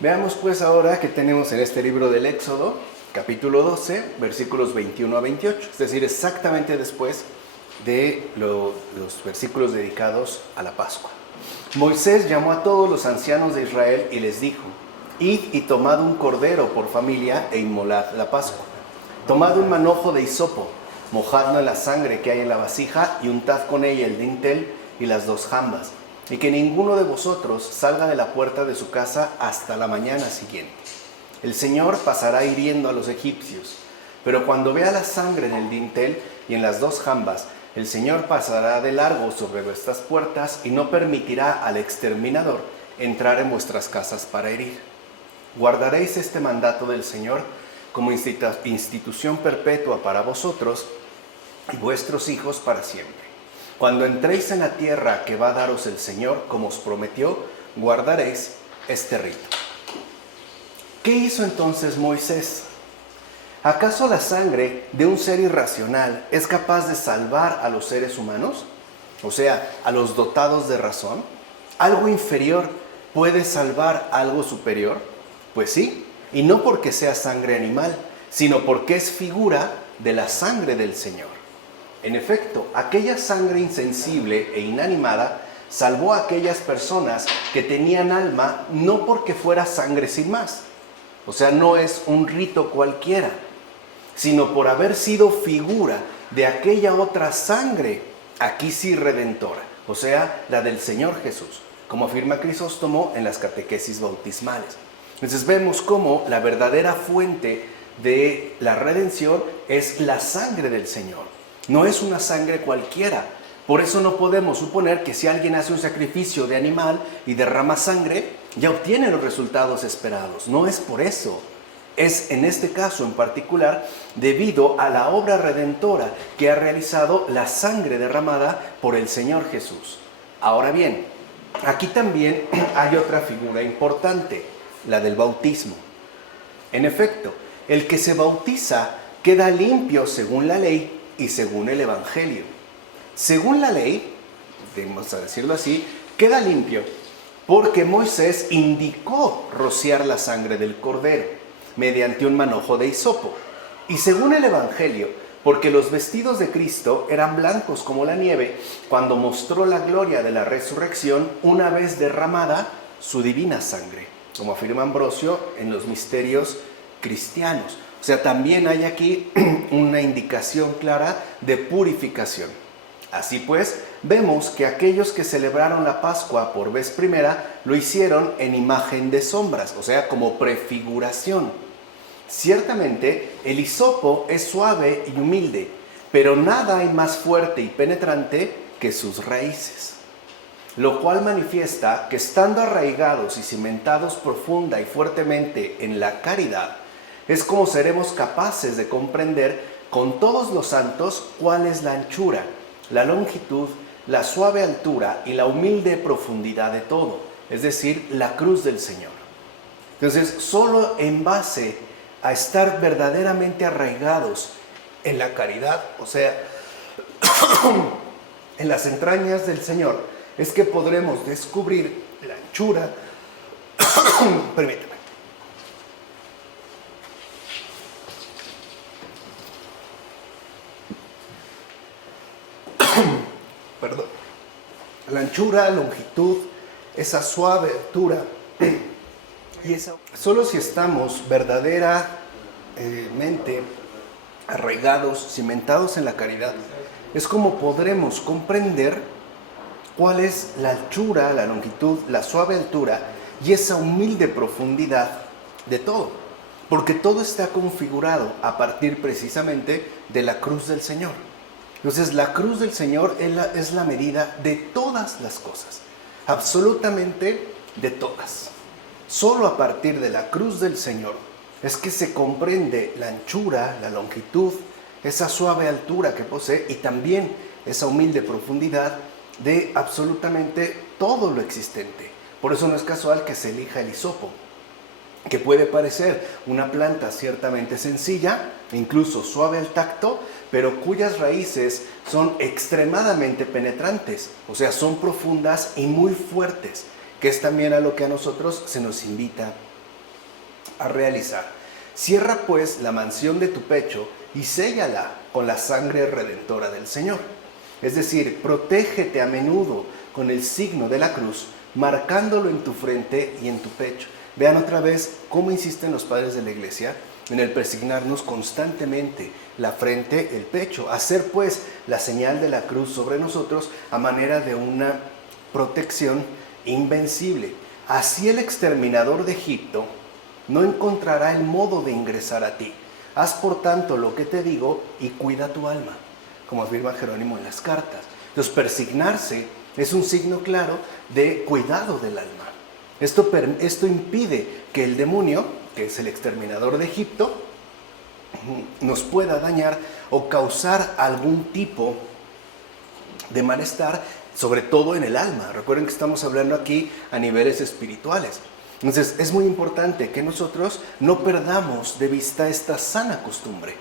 Veamos pues ahora que tenemos en este libro del Éxodo, capítulo 12, versículos 21 a 28, es decir, exactamente después de los versículos dedicados a la Pascua. Moisés llamó a todos los ancianos de Israel y les dijo: Id y tomad un cordero por familia e inmolad la Pascua. Tomad un manojo de hisopo, mojadlo en la sangre que hay en la vasija y untad con ella el dintel y las dos jambas, y que ninguno de vosotros salga de la puerta de su casa hasta la mañana siguiente. El Señor pasará hiriendo a los egipcios, pero cuando vea la sangre en el dintel y en las dos jambas, el Señor pasará de largo sobre vuestras puertas y no permitirá al exterminador entrar en vuestras casas para herir. Guardaréis este mandato del Señor como institución perpetua para vosotros y vuestros hijos para siempre. Cuando entréis en la tierra que va a daros el Señor, como os prometió, guardaréis este rito. ¿Qué hizo entonces Moisés? ¿Acaso la sangre de un ser irracional es capaz de salvar a los seres humanos? O sea, a los dotados de razón. ¿Algo inferior puede salvar algo superior? Pues sí, y no porque sea sangre animal, sino porque es figura de la sangre del Señor. En efecto, aquella sangre insensible e inanimada salvó a aquellas personas que tenían alma no porque fuera sangre sin más, o sea, no es un rito cualquiera, sino por haber sido figura de aquella otra sangre, aquí sí redentora, o sea, la del Señor Jesús, como afirma Crisóstomo en las catequesis bautismales. Entonces vemos cómo la verdadera fuente de la redención es la sangre del Señor. No es una sangre cualquiera. Por eso no podemos suponer que si alguien hace un sacrificio de animal y derrama sangre, ya obtiene los resultados esperados. No es por eso. Es en este caso en particular debido a la obra redentora que ha realizado la sangre derramada por el Señor Jesús. Ahora bien, aquí también hay otra figura importante, la del bautismo. En efecto, el que se bautiza queda limpio según la ley y según el Evangelio. Según la ley, vamos a decirlo así, queda limpio porque Moisés indicó rociar la sangre del cordero mediante un manojo de hisopo. Y según el Evangelio, porque los vestidos de Cristo eran blancos como la nieve cuando mostró la gloria de la resurrección una vez derramada su divina sangre, como afirma Ambrosio en los misterios cristianos. O sea, también hay aquí una indicación clara de purificación. Así pues, vemos que aquellos que celebraron la Pascua por vez primera lo hicieron en imagen de sombras, o sea, como prefiguración. Ciertamente, el hisopo es suave y humilde, pero nada hay más fuerte y penetrante que sus raíces. Lo cual manifiesta que estando arraigados y cimentados profunda y fuertemente en la caridad, es como seremos capaces de comprender con todos los santos cuál es la anchura, la longitud, la suave altura y la humilde profundidad de todo, es decir, la cruz del Señor. Entonces, solo en base a estar verdaderamente arraigados en la caridad, o sea, en las entrañas del Señor, es que podremos descubrir la anchura, permítame, la anchura, longitud, esa suave altura, y solo si estamos verdaderamente arraigados, cimentados en la caridad, es como podremos comprender cuál es la anchura, la longitud, la suave altura y esa humilde profundidad de todo, porque todo está configurado a partir precisamente de la cruz del Señor. Entonces, la cruz del Señor es la medida de todas las cosas, absolutamente de todas. Solo a partir de la cruz del Señor es que se comprende la anchura, la longitud, esa suave altura que posee y también esa humilde profundidad de absolutamente todo lo existente. Por eso no es casual que se elija el hisopo, que puede parecer una planta ciertamente sencilla, incluso suave al tacto, pero cuyas raíces son extremadamente penetrantes, o sea, son profundas y muy fuertes, que es también a lo que a nosotros se nos invita a realizar. Cierra pues la mansión de tu pecho y séllala con la sangre redentora del Señor. Es decir, protégete a menudo con el signo de la cruz, marcándolo en tu frente y en tu pecho. Vean otra vez cómo insisten los padres de la Iglesia en el persignarnos constantemente la frente, el pecho, hacer pues la señal de la cruz sobre nosotros a manera de una protección invencible. Así el exterminador de Egipto no encontrará el modo de ingresar a ti. Haz por tanto lo que te digo y cuida tu alma, como afirma Jerónimo en las cartas. Entonces, persignarse es un signo claro de cuidado del alma. Esto impide que el demonio, que es el exterminador de Egipto, nos pueda dañar o causar algún tipo de malestar, sobre todo en el alma. Recuerden que estamos hablando aquí a niveles espirituales. Entonces es muy importante que nosotros no perdamos de vista esta sana costumbre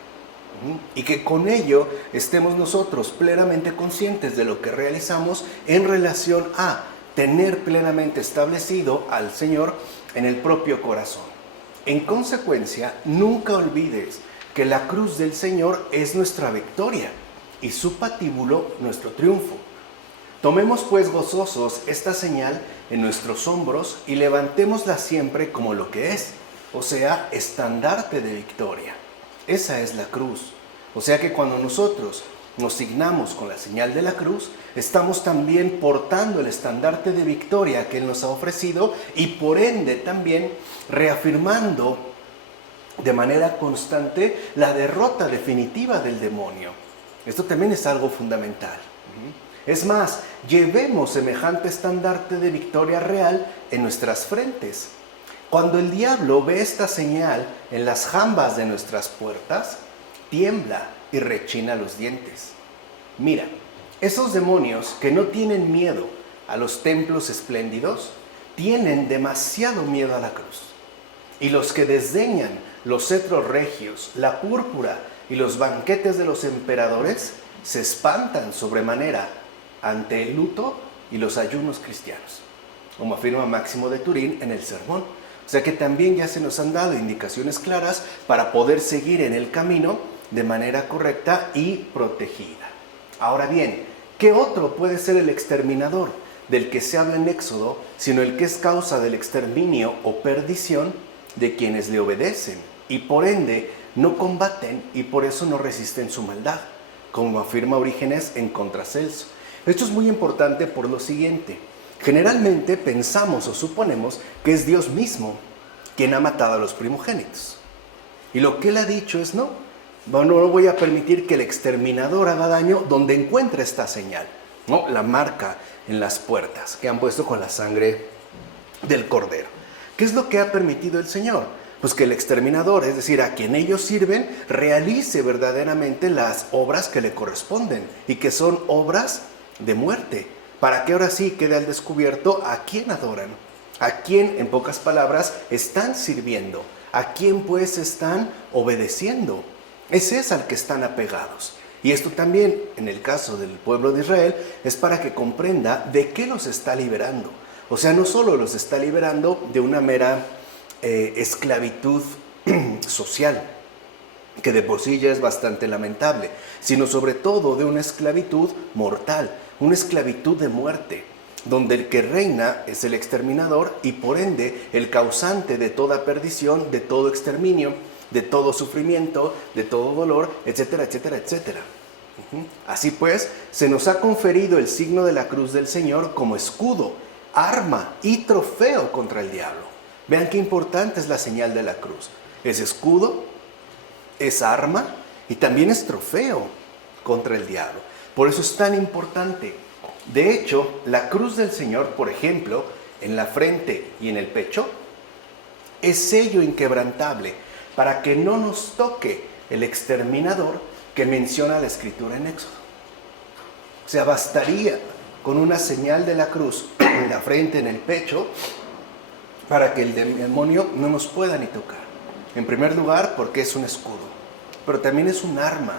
y que con ello estemos nosotros plenamente conscientes de lo que realizamos en relación a tener plenamente establecido al Señor en el propio corazón. En consecuencia, nunca olvides que la cruz del Señor es nuestra victoria y su patíbulo nuestro triunfo. Tomemos pues gozosos esta señal en nuestros hombros y levantémosla siempre como lo que es, o sea, estandarte de victoria. Esa es la cruz. O sea que cuando nosotros nos signamos con la señal de la cruz, estamos también portando el estandarte de victoria que Él nos ha ofrecido y por ende también reafirmando de manera constante la derrota definitiva del demonio. Esto también es algo fundamental. Es más, llevemos semejante estandarte de victoria real en nuestras frentes. Cuando el diablo ve esta señal en las jambas de nuestras puertas, tiembla y rechina los dientes. Mira, esos demonios que no tienen miedo a los templos espléndidos, tienen demasiado miedo a la cruz. Y los que desdeñan los cetros regios, la púrpura y los banquetes de los emperadores, se espantan sobremanera ante el luto y los ayunos cristianos, como afirma Máximo de Turín en el sermón. O sea que también ya se nos han dado indicaciones claras para poder seguir en el camino de manera correcta y protegida. Ahora bien, ¿qué otro puede ser el exterminador del que se habla en Éxodo, sino el que es causa del exterminio o perdición de quienes le obedecen y por ende no combaten y por eso no resisten su maldad, como afirma Orígenes en Contracelso? Esto es muy importante por lo siguiente. Generalmente pensamos o suponemos que es Dios mismo quien ha matado a los primogénitos. Y lo que Él ha dicho es no voy a permitir que el exterminador haga daño donde encuentre esta señal, ¿no? La marca en las puertas que han puesto con la sangre del cordero. ¿Qué es lo que ha permitido el Señor? Pues que el exterminador, es decir, a quien ellos sirven, realice verdaderamente las obras que le corresponden y que son obras de muerte, para que ahora sí quede al descubierto a quién adoran, a quién, en pocas palabras, están sirviendo, a quién pues están obedeciendo. Ese es al que están apegados. Y esto también, en el caso del pueblo de Israel, es para que comprenda de qué los está liberando. O sea, no solo los está liberando de una mera esclavitud social, que de por sí ya es bastante lamentable, sino sobre todo de una esclavitud mortal, una esclavitud de muerte, donde el que reina es el exterminador y por ende el causante de toda perdición, de todo exterminio, de todo sufrimiento, de todo dolor, etcétera, etcétera, etcétera. Así pues, se nos ha conferido el signo de la cruz del Señor como escudo, arma y trofeo contra el diablo. Vean qué importante es la señal de la cruz. Es escudo, es arma y también es trofeo contra el diablo. Por eso es tan importante. De hecho, la cruz del Señor, por ejemplo, en la frente y en el pecho, es sello inquebrantable para que no nos toque el exterminador que menciona la Escritura en Éxodo. O sea, bastaría con una señal de la cruz en la frente, en el pecho, para que el demonio no nos pueda ni tocar. En primer lugar, porque es un escudo, pero también es un arma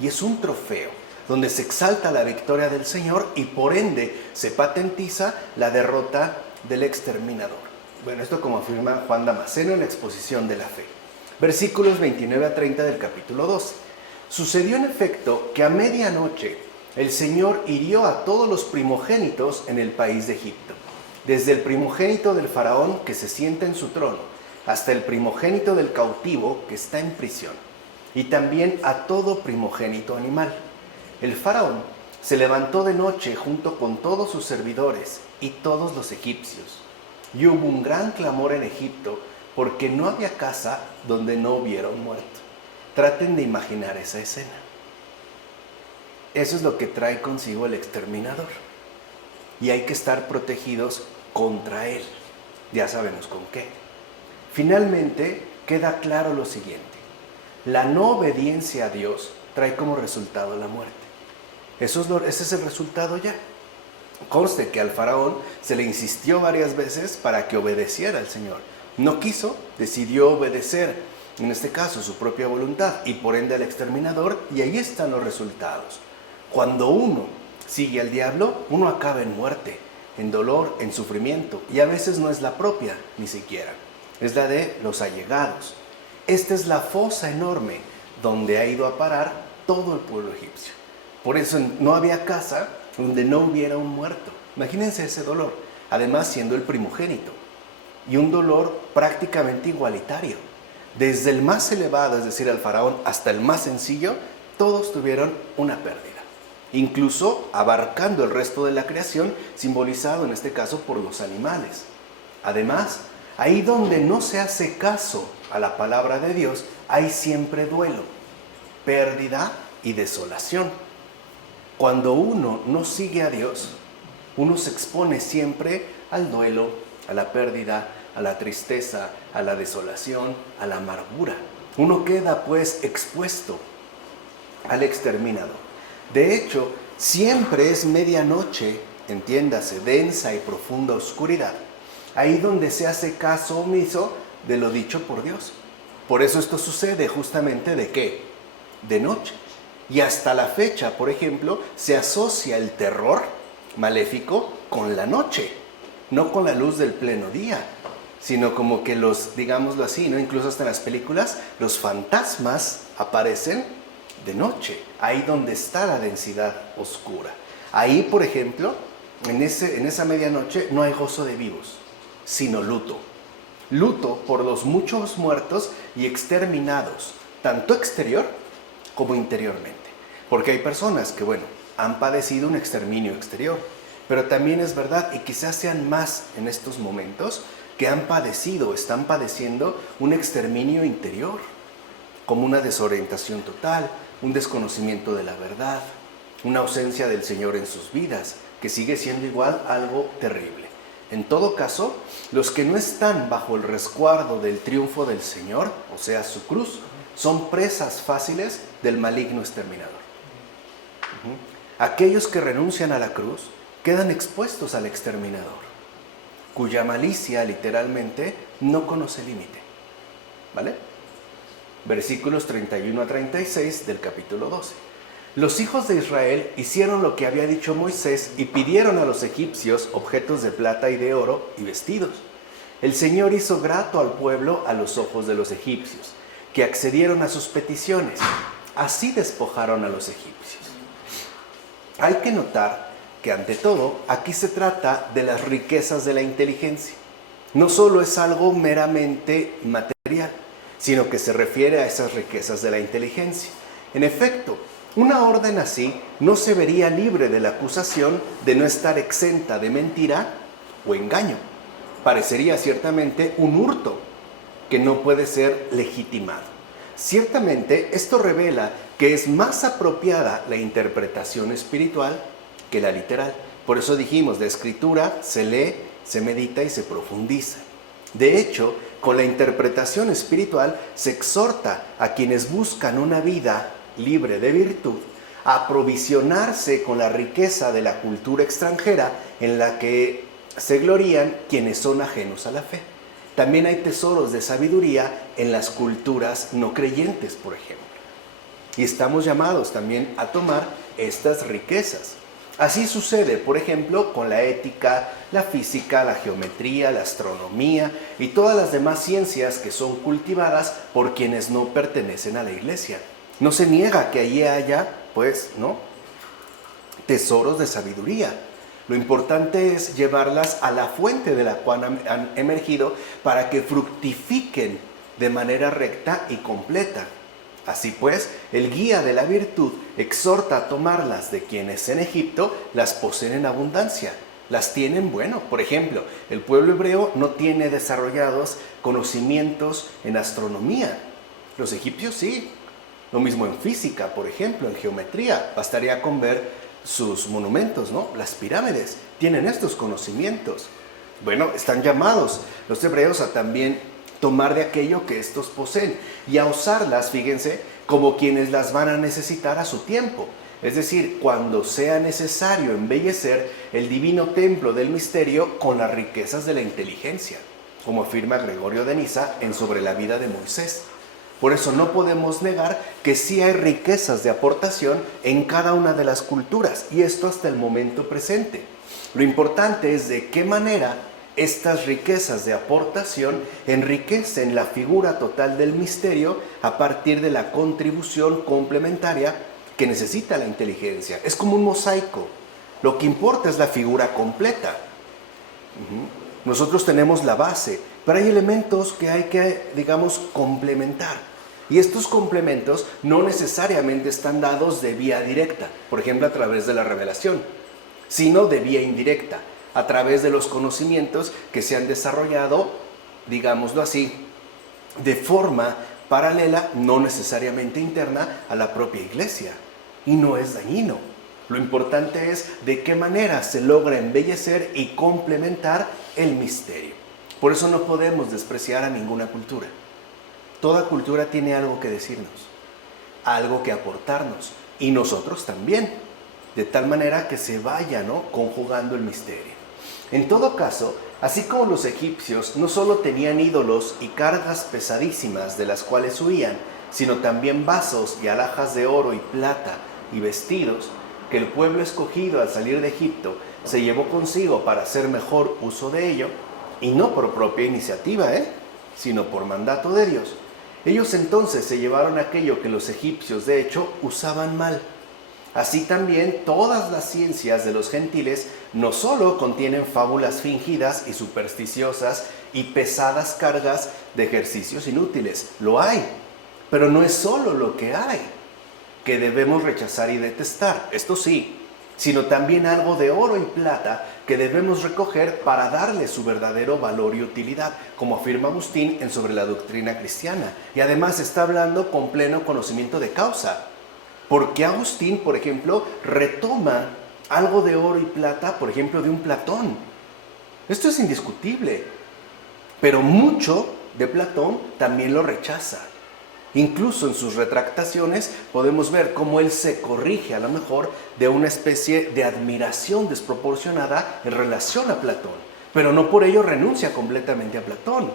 y es un trofeo, donde se exalta la victoria del Señor y por ende se patentiza la derrota del exterminador. Bueno, esto como afirma Juan Damasceno en la exposición de la fe. Versículos 29 a 30 del capítulo 12. Sucedió en efecto que a medianoche el Señor hirió a todos los primogénitos en el país de Egipto, desde el primogénito del faraón que se sienta en su trono, hasta el primogénito del cautivo que está en prisión, y también a todo primogénito animal. El faraón se levantó de noche junto con todos sus servidores y todos los egipcios, y hubo un gran clamor en Egipto porque no había casa donde no hubiera un muerto. Traten de imaginar esa escena. Eso es lo que trae consigo el exterminador. Y hay que estar protegidos contra él. Ya sabemos con qué. Finalmente, queda claro lo siguiente. La no obediencia a Dios trae como resultado la muerte. Ese es el resultado ya. Conste que al faraón se le insistió varias veces para que obedeciera al Señor. No quiso, decidió obedecer, en este caso su propia voluntad, y por ende al exterminador, y ahí están los resultados. Cuando uno sigue al diablo, uno acaba en muerte, en dolor, en sufrimiento, y a veces no es la propia, ni siquiera, es la de los allegados. Esta es la fosa enorme donde ha ido a parar todo el pueblo egipcio. Por eso no había casa donde no hubiera un muerto. Imagínense ese dolor, además siendo el primogénito, y un dolor prácticamente igualitario. Desde el más elevado, es decir, al faraón, hasta el más sencillo, todos tuvieron una pérdida, incluso abarcando el resto de la creación, simbolizado en este caso por los animales. Además, ahí donde no se hace caso a la palabra de Dios, hay siempre duelo, pérdida y desolación. Cuando uno no sigue a Dios, uno se expone siempre al duelo, a la pérdida, a la tristeza, a la desolación, a la amargura. Uno queda pues expuesto al exterminador. De hecho, siempre es medianoche, entiéndase, densa y profunda oscuridad, ahí donde se hace caso omiso de lo dicho por Dios. Por eso esto sucede justamente ¿de qué? De noche. Y hasta la fecha, por ejemplo, se asocia el terror maléfico con la noche, no con la luz del pleno día, sino como que digámoslo así, ¿no? Incluso hasta en las películas, los fantasmas aparecen de noche, ahí donde está la densidad oscura. Ahí, por ejemplo, en esa medianoche no hay gozo de vivos, sino luto. Luto por los muchos muertos y exterminados, tanto exterior como interiormente. Porque hay personas que, han padecido un exterminio exterior, pero también es verdad, y quizás sean más en estos momentos, que están padeciendo un exterminio interior, como una desorientación total, un desconocimiento de la verdad, una ausencia del Señor en sus vidas, que sigue siendo igual algo terrible. En todo caso, los que no están bajo el resguardo del triunfo del Señor, o sea, su cruz, son presas fáciles del maligno exterminador. Aquellos que renuncian a la cruz quedan expuestos al exterminador, cuya malicia literalmente no conoce límite. ¿Vale? Versículos 31 a 36 del capítulo 12. Los hijos de Israel hicieron lo que había dicho Moisés y pidieron a los egipcios objetos de plata y de oro y vestidos. El Señor hizo grato al pueblo a los ojos de los egipcios, que accedieron a sus peticiones. Así despojaron a los egipcios. Hay que notar que ante todo aquí se trata de las riquezas de la inteligencia. No solo es algo meramente material, sino que se refiere a esas riquezas de la inteligencia. En efecto, una orden así no se vería libre de la acusación de no estar exenta de mentira o engaño. Parecería ciertamente un hurto que no puede ser legitimado. Ciertamente, esto revela que es más apropiada la interpretación espiritual que la literal. Por eso dijimos, la escritura se lee, se medita y se profundiza. De hecho, con la interpretación espiritual se exhorta a quienes buscan una vida libre de virtud a aprovisionarse con la riqueza de la cultura extranjera en la que se glorían quienes son ajenos a la fe. También hay tesoros de sabiduría en las culturas no creyentes, por ejemplo. Y estamos llamados también a tomar estas riquezas. Así sucede, por ejemplo, con la ética, la física, la geometría, la astronomía y todas las demás ciencias que son cultivadas por quienes no pertenecen a la iglesia. No se niega que allí haya, pues, ¿no?, tesoros de sabiduría. Lo importante es llevarlas a la fuente de la cual han emergido para que fructifiquen de manera recta y completa. Así pues, el guía de la virtud exhorta a tomarlas de quienes en Egipto las poseen en abundancia. Las tienen, bueno, por ejemplo, el pueblo hebreo no tiene desarrollados conocimientos en astronomía. Los egipcios sí. Lo mismo en física, por ejemplo, en geometría. Bastaría con ver sus monumentos, ¿no? Las pirámides tienen estos conocimientos. Bueno, están llamados los hebreos a también tomar de aquello que estos poseen y a usarlas, fíjense, como quienes las van a necesitar a su tiempo. Es decir, cuando sea necesario embellecer el divino templo del misterio con las riquezas de la inteligencia, como afirma Gregorio de Niza en Sobre la vida de Moisés. Por eso no podemos negar que sí hay riquezas de aportación en cada una de las culturas, y esto hasta el momento presente. Lo importante es de qué manera estas riquezas de aportación enriquecen la figura total del misterio a partir de la contribución complementaria que necesita la inteligencia. Es como un mosaico. Lo que importa es la figura completa. Nosotros tenemos la base, pero hay elementos que hay que, digamos, complementar. Y estos complementos no necesariamente están dados de vía directa, por ejemplo, a través de la revelación, sino de vía indirecta, a través de los conocimientos que se han desarrollado, digámoslo así, de forma paralela, no necesariamente interna, a la propia iglesia. Y no es dañino. Lo importante es de qué manera se logra embellecer y complementar el misterio. Por eso no podemos despreciar a ninguna cultura. Toda cultura tiene algo que decirnos, algo que aportarnos, y nosotros también, de tal manera que se vaya, ¿no?, conjugando el misterio. En todo caso, así como los egipcios no solo tenían ídolos y cargas pesadísimas de las cuales huían, sino también vasos y alhajas de oro y plata y vestidos, que el pueblo escogido al salir de Egipto se llevó consigo para hacer mejor uso de ello, y no por propia iniciativa, sino por mandato de Dios. Ellos entonces se llevaron aquello que los egipcios de hecho usaban mal. Así también todas las ciencias de los gentiles no solo contienen fábulas fingidas y supersticiosas y pesadas cargas de ejercicios inútiles, lo hay, pero no es solo lo que hay que debemos rechazar y detestar, esto sí, sino también algo de oro y plata que debemos recoger para darle su verdadero valor y utilidad, como afirma Agustín en Sobre la doctrina cristiana. Y además está hablando con pleno conocimiento de causa, porque Agustín, por ejemplo, retoma algo de oro y plata, por ejemplo, de un Platón. Esto es indiscutible, pero mucho de Platón también lo rechaza. Incluso en sus retractaciones podemos ver cómo él se corrige a lo mejor de una especie de admiración desproporcionada en relación a Platón, pero no por ello renuncia completamente a Platón.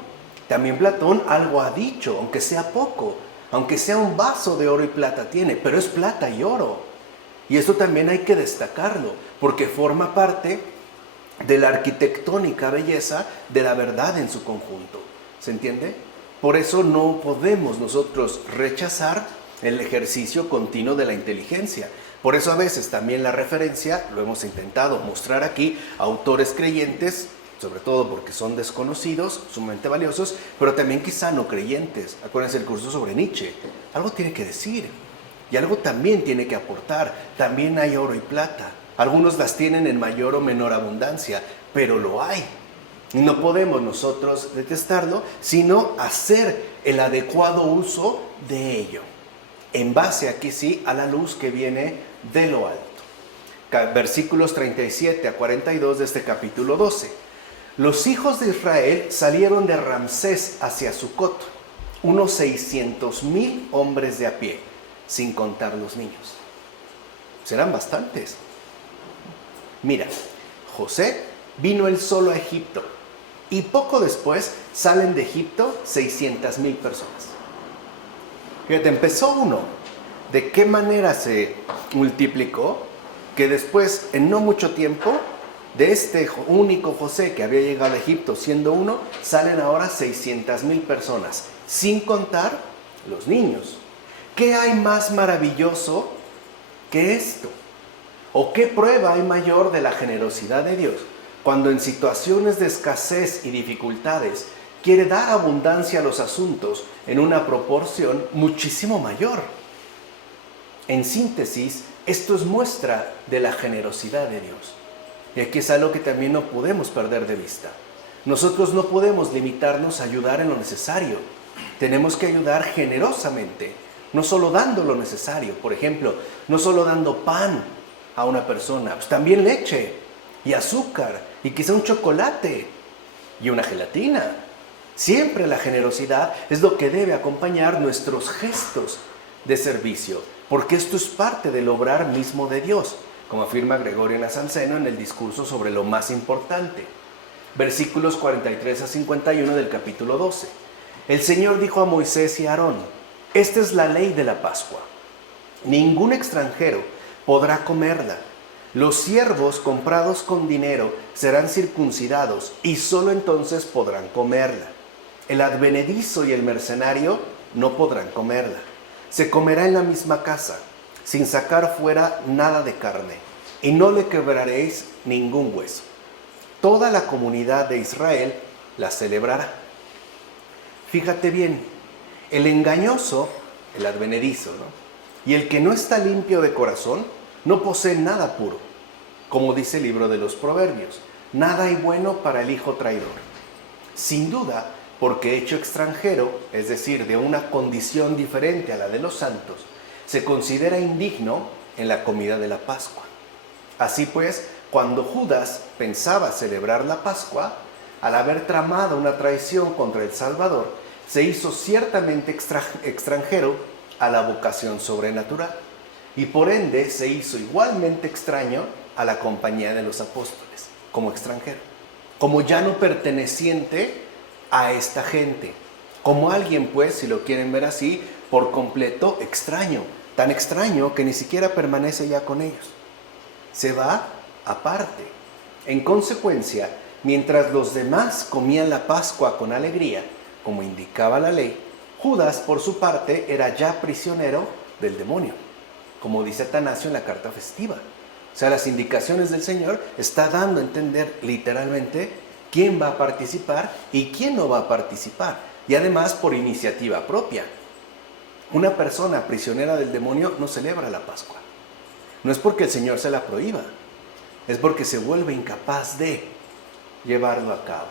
También Platón algo ha dicho, aunque sea poco, aunque sea un vaso de oro y plata tiene, pero es plata y oro. Y esto también hay que destacarlo, porque forma parte de la arquitectónica belleza de la verdad en su conjunto. ¿Se entiende? Por eso no podemos nosotros rechazar el ejercicio continuo de la inteligencia. Por eso a veces también la referencia, lo hemos intentado mostrar aquí, a autores creyentes, sobre todo porque son desconocidos, sumamente valiosos, pero también quizá no creyentes. Acuérdense el curso sobre Nietzsche. Algo tiene que decir y algo también tiene que aportar. También hay oro y plata. Algunos las tienen en mayor o menor abundancia, pero lo hay. No podemos nosotros detestarlo, sino hacer el adecuado uso de ello, en base aquí sí a la luz que viene de lo alto. Versículos 37 a 42 de este capítulo 12. Los hijos de Israel salieron de Ramsés hacia Sucot, unos 600,000 hombres de a pie, sin contar los niños. Serán bastantes. Mira, José vino él solo a Egipto, y poco después salen de Egipto 600,000 personas. Fíjate, empezó uno. ¿De qué manera se multiplicó? que después, en no mucho tiempo, de este único José que había llegado a Egipto siendo uno, salen ahora 600,000 personas, sin contar los niños. ¿Qué hay más maravilloso que esto? ¿O qué prueba hay mayor de la generosidad de Dios cuando en situaciones de escasez y dificultades quiere dar abundancia a los asuntos en una proporción muchísimo mayor? En síntesis, esto es muestra de la generosidad de Dios. Y aquí es algo que también no podemos perder de vista. Nosotros no podemos limitarnos a ayudar en lo necesario. Tenemos que ayudar generosamente, no solo dando lo necesario. Por ejemplo, no solo dando pan a una persona, pues también leche y azúcar y quizá un chocolate y una gelatina. Siempre la generosidad es lo que debe acompañar nuestros gestos de servicio, porque esto es parte del obrar mismo de Dios, como afirma Gregorio Nazanceno en el discurso sobre lo más importante. Versículos 43 a 51 del capítulo 12. El Señor dijo a Moisés y a Aarón: esta es la ley de la Pascua. Ningún extranjero podrá comerla. Los siervos comprados con dinero serán circuncidados y solo entonces podrán comerla. El advenedizo y el mercenario no podrán comerla. Se comerá en la misma casa, sin sacar fuera nada de carne, y no le quebraréis ningún hueso. Toda la comunidad de Israel la celebrará. Fíjate bien, el engañoso, el advenedizo, y el que no está limpio de corazón, no posee nada puro. Como dice el libro de los Proverbios, nada hay bueno para el hijo traidor. Sin duda, porque hecho extranjero, es decir, de una condición diferente a la de los santos, se considera indigno en la comida de la Pascua. Así pues, cuando Judas pensaba celebrar la Pascua, al haber tramado una traición contra el Salvador, se hizo ciertamente extranjero a la vocación sobrenatural y por ende se hizo igualmente extraño a la compañía de los apóstoles, como extranjero, como ya no perteneciente a esta gente, como alguien, pues, si lo quieren ver así, por completo extraño, tan extraño que ni siquiera permanece ya con ellos. Se va aparte. En consecuencia, mientras los demás comían la Pascua con alegría, como indicaba la ley, Judas, por su parte, era ya prisionero del demonio, como dice Atanasio en la carta festiva. O sea, las indicaciones del Señor está dando a entender literalmente quién va a participar y quién no va a participar, y además por iniciativa propia. Una persona prisionera del demonio no celebra la Pascua. No es porque el Señor se la prohíba, es porque se vuelve incapaz de llevarlo a cabo.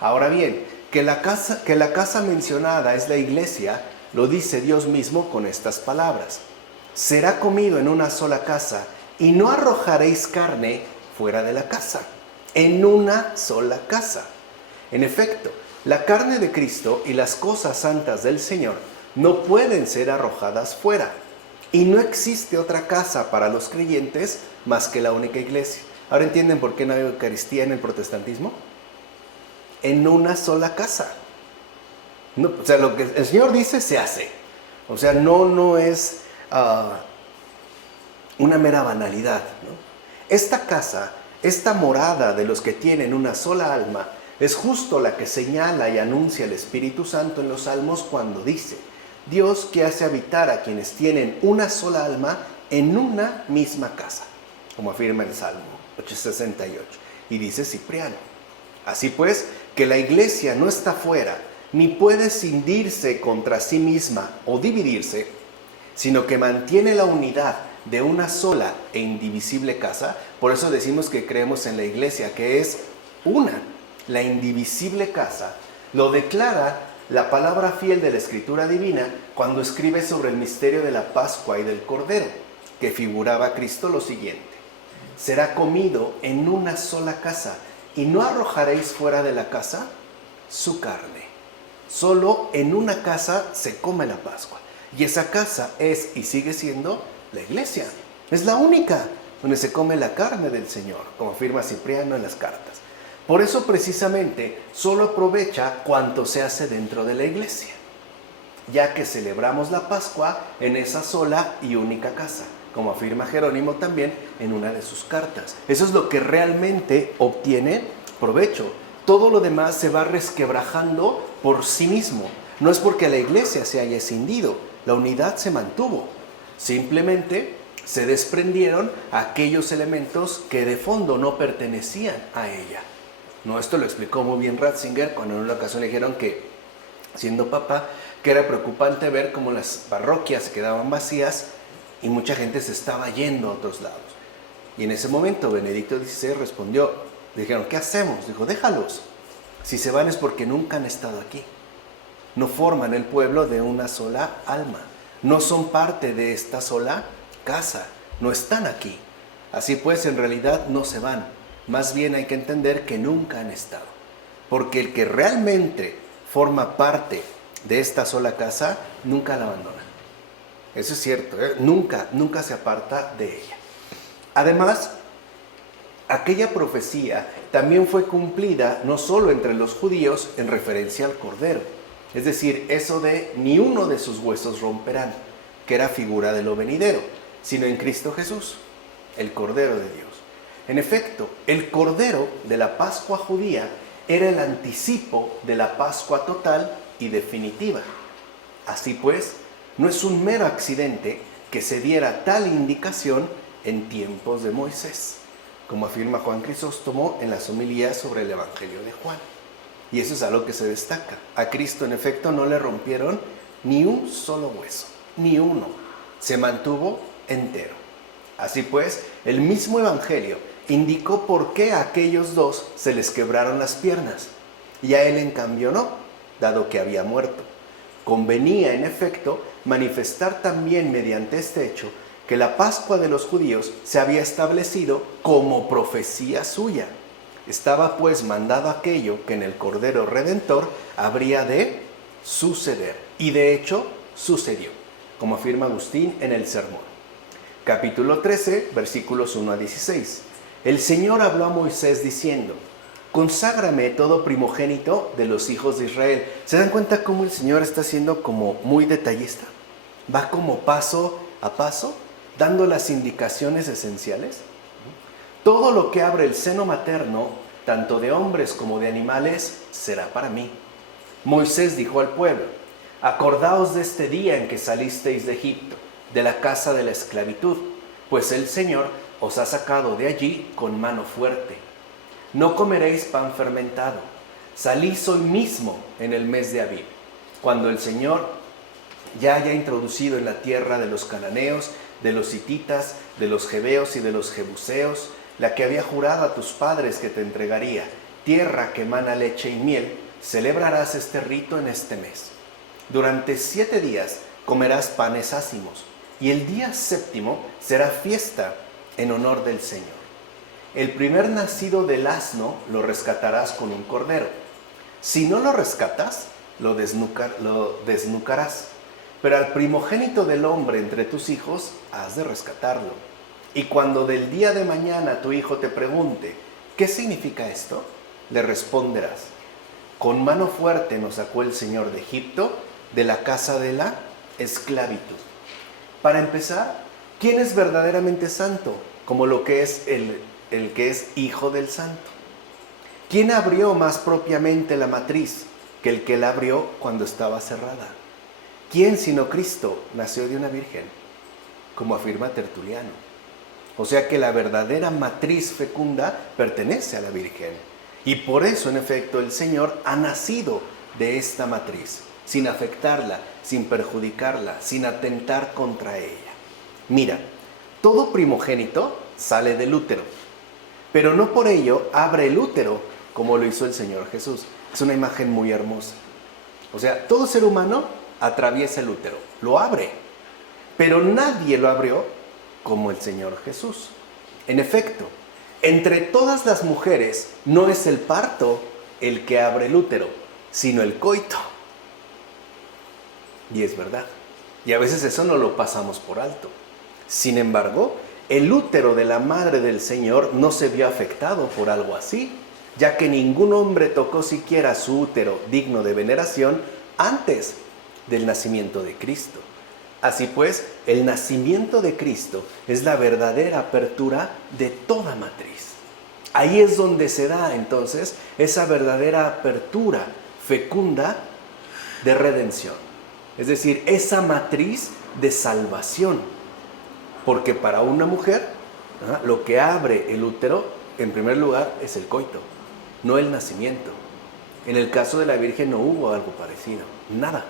Ahora bien, que la casa mencionada es la iglesia, lo dice Dios mismo con estas palabras: será comido en una sola casa y no arrojaréis carne fuera de la casa. En una sola casa. En efecto, la carne de Cristo y las cosas santas del Señor no pueden ser arrojadas fuera. Y no existe otra casa para los creyentes más que la única iglesia. ¿Ahora entienden por qué no hay Eucaristía en el protestantismo? En una sola casa. No, o sea, lo que el Señor dice se hace. O sea, no es una mera banalidad, ¿no? Esta casa, esta morada de los que tienen una sola alma, es justo la que señala y anuncia el Espíritu Santo en los Salmos cuando dice: Dios que hace habitar a quienes tienen una sola alma en una misma casa, como afirma el Salmo 868. Y dice Cipriano: así pues, que la iglesia no está fuera, ni puede cindirse contra sí misma o dividirse, sino que mantiene la unidad de una sola e indivisible casa. Por eso decimos que creemos en la iglesia, que es una, la indivisible casa. Lo declara la palabra fiel de la Escritura Divina cuando escribe sobre el misterio de la Pascua y del Cordero, que figuraba a Cristo lo siguiente: será comido en una sola casa, y no arrojaréis fuera de la casa su carne. Solo en una casa se come la Pascua, y esa casa es y sigue siendo la iglesia. Es la única donde se come la carne del Señor, como afirma Cipriano en las cartas. Por eso precisamente solo aprovecha cuanto se hace dentro de la iglesia, ya que celebramos la Pascua en esa sola y única casa, como afirma Jerónimo también en una de sus cartas. Eso es lo que realmente obtiene provecho. Todo lo demás se va resquebrajando por sí mismo. No es porque la iglesia se haya escindido, la unidad se mantuvo. Simplemente se desprendieron aquellos elementos que de fondo no pertenecían a ella. No, esto lo explicó muy bien Ratzinger cuando en una ocasión le dijeron que, siendo papa, que era preocupante ver cómo las parroquias se quedaban vacías y mucha gente se estaba yendo a otros lados. Y en ese momento Benedicto XVI respondió, dijeron, ¿qué hacemos? Dijo, déjalos. Si se van es porque nunca han estado aquí. No forman el pueblo de una sola alma. No son parte de esta sola casa. No están aquí. Así pues, en realidad no se van. Más bien hay que entender que nunca han estado. Porque el que realmente forma parte de esta sola casa, nunca la abandona. Eso es cierto, ¿eh? Nunca se aparta de ella. Además, aquella profecía también fue cumplida no solo entre los judíos en referencia al Cordero. Es decir, eso de ni uno de sus huesos romperán, que era figura de lo venidero, sino en Cristo Jesús, el Cordero de Dios. En efecto, el Cordero de la Pascua judía era el anticipo de la Pascua total y definitiva. Así pues, no es un mero accidente que se diera tal indicación en tiempos de Moisés, como afirma Juan Crisóstomo en las homilías sobre el Evangelio de Juan. Y eso es algo que se destaca. A Cristo, en efecto, no le rompieron ni un solo hueso, ni uno. Se mantuvo entero. Así pues, el mismo Evangelio indicó por qué a aquellos dos se les quebraron las piernas, y a él en cambio no, dado que había muerto. Convenía, en efecto, manifestar también mediante este hecho que la Pascua de los judíos se había establecido como profecía suya. Estaba pues mandado aquello que en el Cordero Redentor habría de suceder. Y de hecho, sucedió, como afirma Agustín en el Sermón. Capítulo 13, versículos 1 a 16. El Señor habló a Moisés diciendo, conságrame todo primogénito de los hijos de Israel. ¿Se dan cuenta cómo el Señor está siendo como muy detallista? Va como paso a paso, dando las indicaciones esenciales. Todo lo que abre el seno materno, tanto de hombres como de animales, será para mí. Moisés dijo al pueblo, acordaos de este día en que salisteis de Egipto, de la casa de la esclavitud, pues el Señor os ha sacado de allí con mano fuerte. No comeréis pan fermentado. Salís hoy mismo en el mes de Abib, cuando el Señor ya haya introducido en la tierra de los cananeos, de los hititas, de los jebeos y de los jebuseos, la que había jurado a tus padres que te entregaría, tierra que emana leche y miel, celebrarás este rito en este mes. Durante 7 días comerás panes ácimos, y el día 7º será fiesta en honor del Señor. El primer nacido del asno lo rescatarás con un cordero. Si no lo rescatas, lo desnucarás. Pero al primogénito del hombre entre tus hijos has de rescatarlo. Y cuando del día de mañana tu hijo te pregunte, ¿qué significa esto?, le responderás, con mano fuerte nos sacó el Señor de Egipto, de la casa de la esclavitud. Para empezar, ¿quién es verdaderamente santo? Como lo que es el que es hijo del santo. ¿Quién abrió más propiamente la matriz que el que la abrió cuando estaba cerrada? ¿Quién sino Cristo nació de una virgen? Como afirma Tertuliano. O sea que la verdadera matriz fecunda pertenece a la Virgen. Y por eso, en efecto, el Señor ha nacido de esta matriz, sin afectarla, sin perjudicarla, sin atentar contra ella. Mira, todo primogénito sale del útero, pero no por ello abre el útero como lo hizo el Señor Jesús. Es una imagen muy hermosa. O sea, todo ser humano atraviesa el útero, lo abre, pero nadie lo abrió como el Señor Jesús. En efecto, entre todas las mujeres no es el parto el que abre el útero, sino el coito. Y es verdad. Y a veces eso no lo pasamos por alto. Sin embargo, el útero de la madre del Señor no se vio afectado por algo así, ya que ningún hombre tocó siquiera su útero digno de veneración antes del nacimiento de Cristo. Así pues, el nacimiento de Cristo es la verdadera apertura de toda matriz. Ahí es donde se da entonces esa verdadera apertura fecunda de redención. Es decir, esa matriz de salvación. Porque para una mujer, lo que abre el útero, en primer lugar, es el coito, no el nacimiento. En el caso de la Virgen no hubo algo parecido, nada.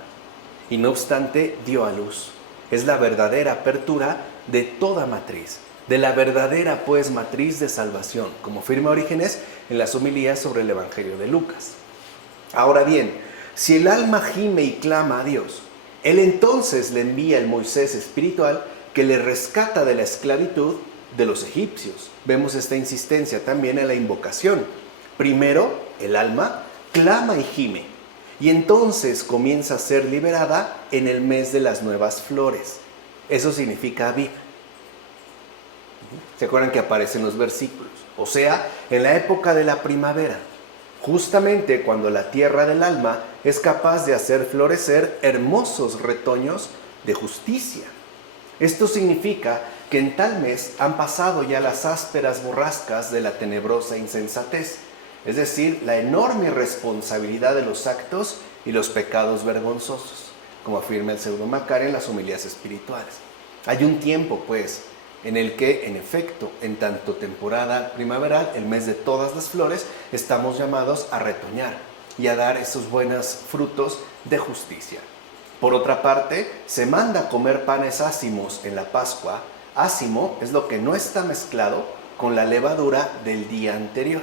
Y no obstante, dio a luz. Es la verdadera apertura de toda matriz, de la verdadera, pues, matriz de salvación, como afirma Orígenes en las homilías sobre el Evangelio de Lucas. Ahora bien, si el alma gime y clama a Dios, Él entonces le envía el Moisés espiritual que le rescata de la esclavitud de los egipcios. Vemos esta insistencia también en la invocación. Primero, el alma clama y gime, y entonces comienza a ser liberada en el mes de las nuevas flores. Eso significa Aviv. ¿Se acuerdan que aparecen los versículos? O sea, en la época de la primavera, justamente cuando la tierra del alma es capaz de hacer florecer hermosos retoños de justicia. Esto significa que en tal mes han pasado ya las ásperas borrascas de la tenebrosa insensatez, es decir, la enorme responsabilidad de los actos y los pecados vergonzosos, como afirma el pseudo Macario en las homilías espirituales. Hay un tiempo, pues, en el que, en efecto, en tanto temporada primaveral, el mes de todas las flores, estamos llamados a retoñar y a dar esos buenos frutos de justicia. Por otra parte, se manda a comer panes ácimos en la Pascua. Ácimo es lo que no está mezclado con la levadura del día anterior.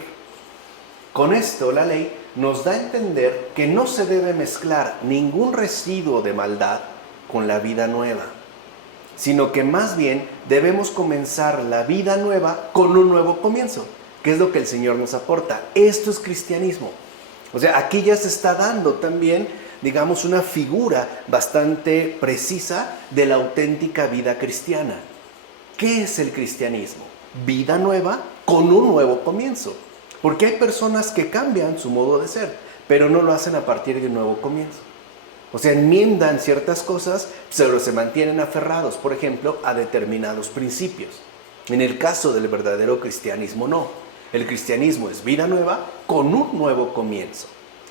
Con esto, la ley nos da a entender que no se debe mezclar ningún residuo de maldad con la vida nueva, sino que más bien debemos comenzar la vida nueva con un nuevo comienzo, que es lo que el Señor nos aporta. Esto es cristianismo. O sea, aquí ya se está dando también, digamos, una figura bastante precisa de la auténtica vida cristiana. ¿Qué es el cristianismo? Vida nueva con un nuevo comienzo. Porque hay personas que cambian su modo de ser, pero no lo hacen a partir de un nuevo comienzo. O sea, enmiendan ciertas cosas, pero se mantienen aferrados, por ejemplo, a determinados principios. En el caso del verdadero cristianismo, no. El cristianismo es vida nueva con un nuevo comienzo,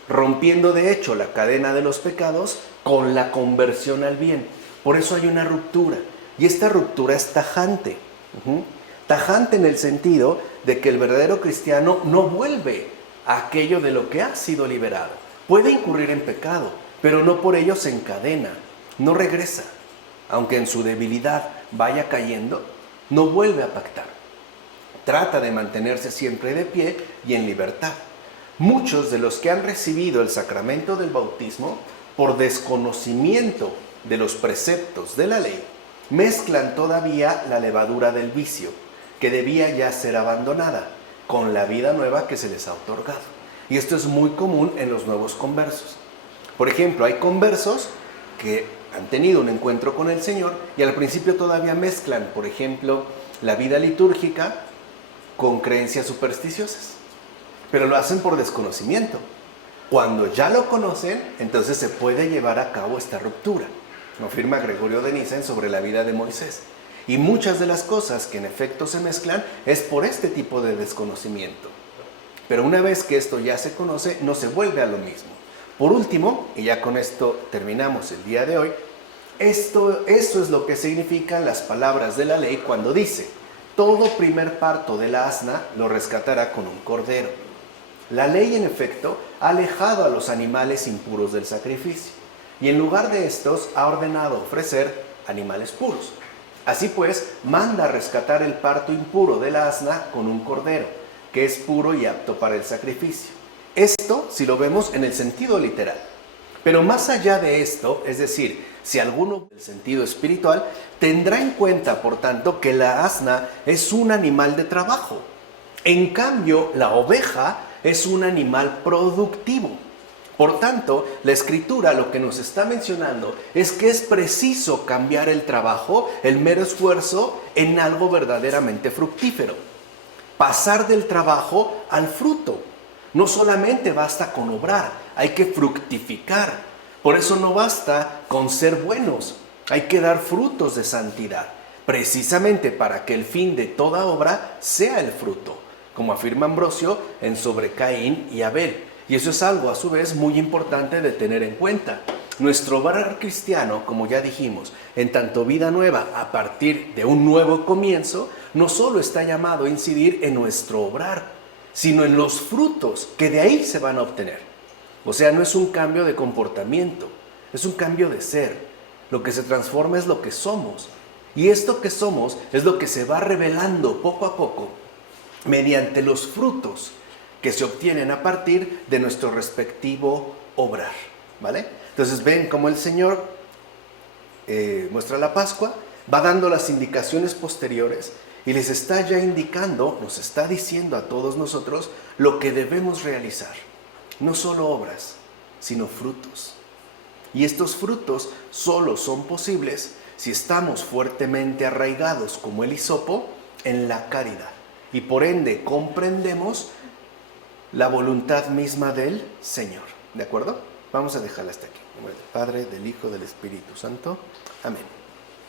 rompiendo de hecho la cadena de los pecados con la conversión al bien. Por eso hay una ruptura, y esta ruptura es tajante. Tajante en el sentido de que el verdadero cristiano no vuelve a aquello de lo que ha sido liberado. Puede incurrir en pecado, pero no por ello se encadena, no regresa. Aunque en su debilidad vaya cayendo, no vuelve a pactar. Trata de mantenerse siempre de pie y en libertad. Muchos de los que han recibido el sacramento del bautismo, por desconocimiento de los preceptos de la ley, mezclan todavía la levadura del vicio, que debía ya ser abandonada, con la vida nueva que se les ha otorgado. Y esto es muy común en los nuevos conversos. Por ejemplo, hay conversos que han tenido un encuentro con el Señor y al principio todavía mezclan, por ejemplo, la vida litúrgica con creencias supersticiosas, pero lo hacen por desconocimiento. Cuando ya lo conocen, entonces se puede llevar a cabo esta ruptura. Lo afirma Gregorio de Niza sobre la vida de Moisés. Y muchas de las cosas que en efecto se mezclan es por este tipo de desconocimiento. Pero una vez que esto ya se conoce, no se vuelve a lo mismo. Por último, y ya con esto terminamos el día de hoy, eso es lo que significan las palabras de la ley cuando dice: todo primer parto de la asna lo rescatará con un cordero. La ley, en efecto, ha alejado a los animales impuros del sacrificio, y en lugar de estos ha ordenado ofrecer animales puros. Así pues, manda a rescatar el parto impuro de la asna con un cordero, que es puro y apto para el sacrificio. Esto, si lo vemos en el sentido literal. Pero más allá de esto, es decir, si alguno del sentido espiritual, tendrá en cuenta, por tanto, que la asna es un animal de trabajo. En cambio, la oveja es un animal productivo. Por tanto, la Escritura lo que nos está mencionando es que es preciso cambiar el trabajo, el mero esfuerzo, en algo verdaderamente fructífero. Pasar del trabajo al fruto. No solamente basta con obrar, hay que fructificar. Por eso no basta con ser buenos, Hay que dar frutos de santidad, precisamente para que el fin de toda obra sea el fruto, como afirma Ambrosio en Sobre Caín y Abel. Y eso es algo, a su vez, muy importante de tener en cuenta. Nuestro obrar cristiano, como ya dijimos, en tanto vida nueva a partir de un nuevo comienzo, no solo está llamado a incidir en nuestro obrar, sino en los frutos que de ahí se van a obtener. O sea, no es un cambio de comportamiento, es un cambio de ser. Lo que se transforma es lo que somos. Y esto que somos es lo que se va revelando poco a poco mediante los frutos que se obtienen a partir de nuestro respectivo obrar, ¿vale? Entonces ven cómo el Señor muestra la Pascua, va dando las indicaciones posteriores y les está ya indicando, nos está diciendo a todos nosotros lo que debemos realizar. No solo obras, sino frutos. Y estos frutos solo son posibles si estamos fuertemente arraigados como el hisopo en la caridad. Y por ende comprendemos la voluntad misma del Señor. ¿De acuerdo? Vamos a dejarla hasta aquí. En nombre del Padre, del Hijo, del Espíritu Santo. Amén.